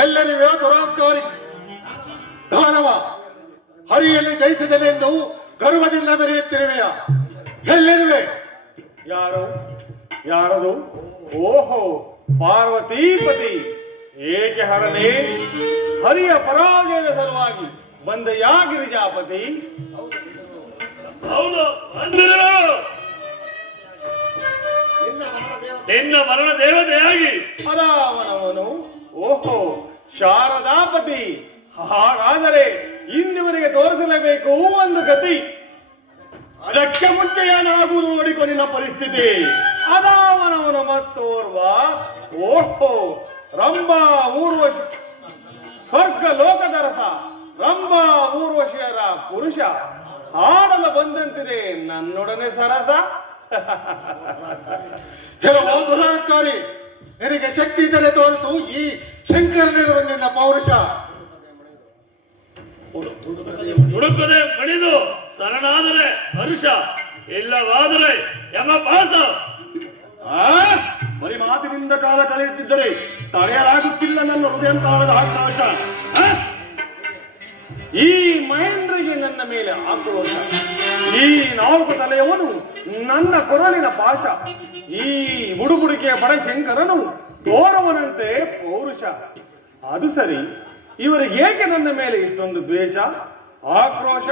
ಎಲ್ಲರಿವೆ ದುರಾಂಕಾರಿ ದಾನವ ಹರಿಯಲ್ಲಿ ಜಯಿಸಿದನೆಂದು ಗರ್ವದಿಂದ ಮೆರೆಯುತ್ತಿರುವೆಯ ಎಲ್ಲಿರುವೆ? ಯಾರು ಯಾರದು? ಓಹೋ, ಪಾರ್ವತೀಪತಿ. ಏಕೆ ಹರನೇ? ಹರಿಯ ಪರಾಜಯದ ಸಲುವಾಗಿ ಬಂದೆಯಾ ಗಿರಿಜಾಪತಿ? ಹೌದು, ನಿನ್ನ ಮರಣ ದೇವತೆಯಾಗಿ ಅರಾವನವನು. ಓಹೋ, ಶಾರದಾಪತಿ. ಹಾಗಾದರೆ ಇಂದಿವರೆಗೆ ತೋರಿಸಲೇಬೇಕು ಒಂದು ಗತಿ. ಅದಕ್ಕೆ ಮುಂಚೆಯೇನಾಗುವುದು ನೋಡಿಕೊ ನಿನ್ನ ಪರಿಸ್ಥಿತಿ. ಅದಾವನವನು ಮತ್ತೋರ್ವ. ಓಹೋ, ರಂಭಾ ಊರ್ವಶಿ, ಸ್ವರ್ಗ ಲೋಕದ ರಸ, ರಂಭಾ ಊರ್ವಶಿಯರ ಪುರುಷ ಹಾಡಲು ಬಂದಂತಿದೆ ನನ್ನೊಡನೆ ಸರಸ. ಕೆಲವು ದುರಾಂಕಾರಿ, ನಿನಗೆ ಶಕ್ತಿ ಇದ್ದರೆ ತೋರಿಸು ಈ ಶಂಕರನೆದುರು ನಿನ್ನ ಪೌರುಷ. ಹುಡುಕದೆ ಮಣಿದು ಶರಣಾದರೆ ಹರುಷ, ಇಲ್ಲವಾದರೆ ಯಮಪಾಸ. ಬರೀ ಮಾತಿನಿಂದ ಕಾಲ ಕಳೆಯುತ್ತಿದ್ದರೆ ತಡೆಯಲಾಗುತ್ತಿಲ್ಲ ನನ್ನ ಹೃದಯಂತಾಳದ ಆಕಾಶ. ಈ ಮಹೇಂದ್ರಿಗೆ ನನ್ನ ಮೇಲೆ ಆಕ್ರೋಶ. ಈ 4 ತಲೆಯವನು ನನ್ನ ಕೊರಳಿನ ಪಾಶ. ಈ ಬುಡುಬುಡಿಕೆಯ ಬಡಶಂಕರನು ತೋರವನಂತೆ ಪೌರುಷ. ಅದು ಸರಿ, ಇವರಿಗೆ ಏಕೆ ನನ್ನ ಮೇಲೆ ಇಷ್ಟೊಂದು ದ್ವೇಷ, ಆಕ್ರೋಶ?